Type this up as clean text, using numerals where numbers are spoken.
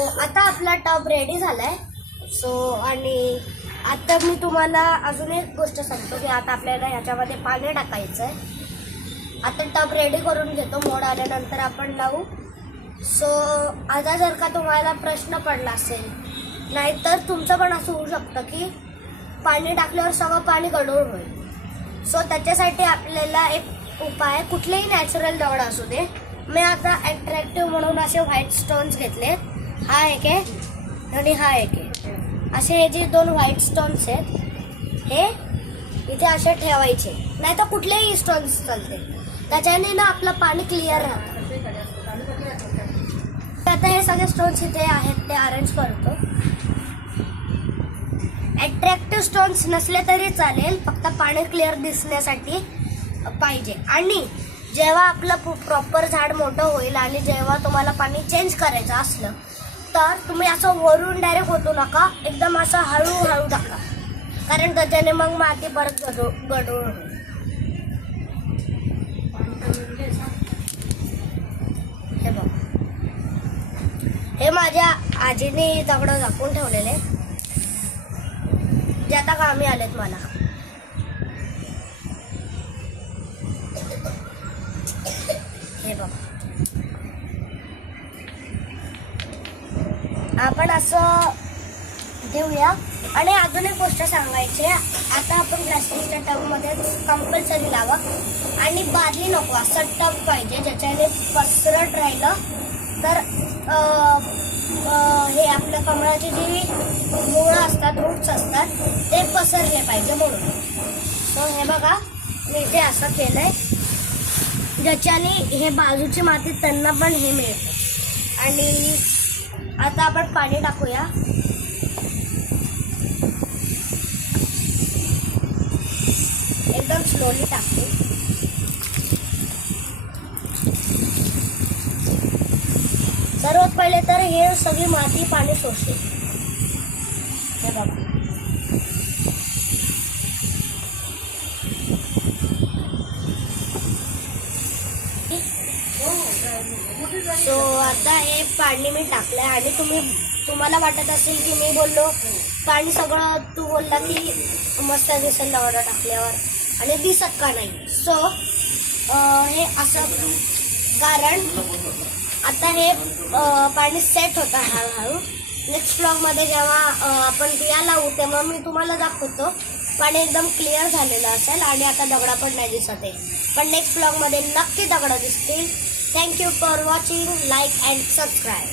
आता आपला tub ready झालाय. आणि आता मी तुम्हाला अजून एक गोष्ट सांगतो की आता आपल्याला ह्याच्यामध्ये पाणी टाकायचं आहे. आता टब रेडी करून घेतो, मोड आल्यानंतर आपण लावू. आता जर का तुम्हाला प्रश्न पडला असेल, नाहीतर तुमचं पण असं होऊ शकतं की पाणी टाकल्यावर सगळं पाणी गढूळ होईल. त्याच्यासाठी आपल्याला एक उपाय, कुठलेही नॅचरल दगड असू दे. मी आता अट्रॅक्टिव्ह म्हणून असे व्हाईट स्टोन्स घेतले. हा एक आहे आणि हा एक आहे. असे हे जे दोन व्हाईट स्टोन्स आहेत हे इथे असे ठेवायचे, नाही तर कुठलेही स्टोन्स चालते. त्याच्याने ना आपलं पाणी क्लिअर राहतं. आता हे सगळे स्टोन्स इथे आहेत ते अरेंज करतो. अट्रॅक्टिव्ह स्टोन्स नसले तरी चालेल, फक्त पाणी क्लिअर दिसण्यासाठी पाहिजे. आणि जेव्हा आपलं प्रॉपर झाड मोठं होईल आणि जेव्हा तुम्हाला पाणी चेंज करायचं असलं तर तुम्ही असं वरून डायरेक्ट होतो नका, एकदम असं हळूहळू टाका, कारण त्याच्याने मग माती परत गढूळ होईल. हे बघ, हे माझ्या आजीने दगडं झाकून ठेवलेले जे आता कामी आलेत मला. हे बघ, आपण असं ठेवूया. आणि अजून एक गोष्ट सांगायची, आता आपण प्लास्टिकच्या टबमध्ये कंपल्सरी लावा आणि बादली नको, असं टब पाहिजे ज्याच्याने पसरट राहिलं तर हे आपल्या कमळाची जी मुळं असतात, रूट्स असतात, ते पसरले पाहिजे म्हणून. हे बघा, मी इथे असं केलंय ज्याच्याने हे बाजूची माती त्यांना पण हे मिळते. आणि आता आपण पाणी टाकूया. एकदम स्लोली टाकते. सर्वात पहिले तर हे सगळी माती पाणी शोषते. हे बघा, आता हे पाणी मी टाकलंय. आणि तुम्हाला वाटत असेल की मी बोललो पाणी सगळं, तू बोलला की मस्त दिसेल दगड टाकल्यावर आणि दिसत का नाही. हे असं, कारण आता हे पाणी सेट होतं हळूहळू. नेक्स्ट ब्लॉगमध्ये जेव्हा आपण बिया लावू तेव्हा मी तुम्हाला दाखवतो पाणी एकदम क्लिअर झालेलं असेल आणि आता दगडा पण नाही दिसत आहे. पण नेक्स्ट ब्लॉगमध्ये नक्की दगडं दिसतील. Thank you for watching, like and subscribe.